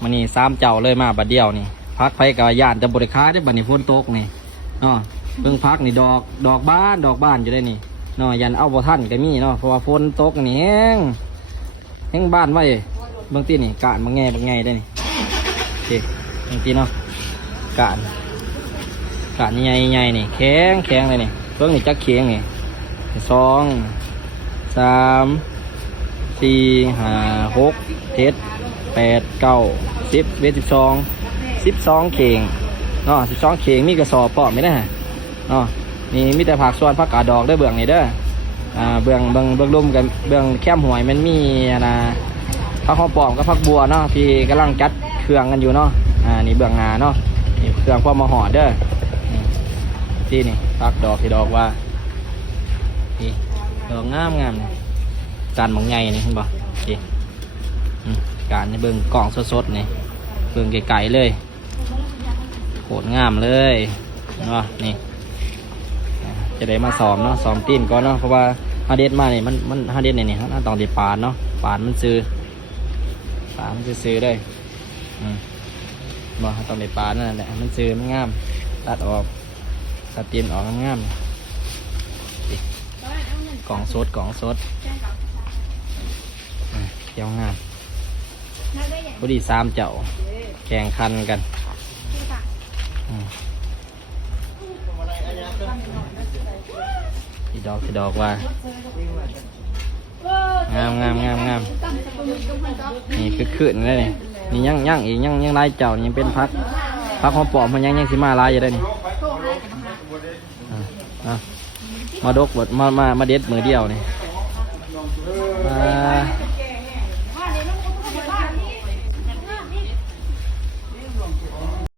มันนี่3 เจ้าเลยมาบัดเดียวนี่พักไผกับย่านจะบริค้าได้บัดนี้ฝนตกนี่เนาะเพิ่งพักนี่ดอกบ้านอยู่ได้นี่เนาะยันเอาบ่ทันก็มีเนาะเพราะว่าฝนตกนี่แห้งบ้านไว้บางทีนี่กาดบางไงได้นี่โอเคบางทีเนาะกาดใหญ่นี่แข็งเลยนี่เพิ่งนี่จักเข็งนี่2 3 4 5 6 7 8 9 10 12 เข่งเนาะ12 เข่งมีกระสอบปอกไม่ได้ฮะเนาะนี่มีแต่ผักส่วนผักกาดดอกได้เบื้องนี่เด้อเบื้องลุ่มกับเบื้องแคมหวยมันมีนะผักหอมปอมกับผักบัวเนาะที่กำลังจัดเครื่องกันอยู่เนาะนี่เบื้องหน้าเนาะนี่เครื่องพอมาห่อเด้อที่นี่ผักดอกที่ดอกว่านี่ดอกงามจานบางใหญ่นี่เห็นบ่นี่การในเบื้องกล่องสดๆนี่เบื้องไกลๆเลยโคตรงามเลยเนาะนี่จะได้มาซ้อมเนาะซ้อมตีนก่อนเนาะเพราะว่าฮาเดสมาเนี่ยมันฮาเดสเนี่ยน่าต้องได้ปานเนาะปานมันซื้อได้บอกต้องได้ปานนั่นแหละมันซื้อมันงามตัดออกตัดตีนออกงามกล่องสดเกี่ยวงามพอดี3 เจ้าแข่งขันกันที่ดอกว่างามนี่คือขึ้นเลยนี่ยังอีกยังไล่เจ้ายังเป็นพักหอมปอมมันยังสิมาลายอยู่ได้นี่มาดกบดมาเด็ดมือเดียวนี่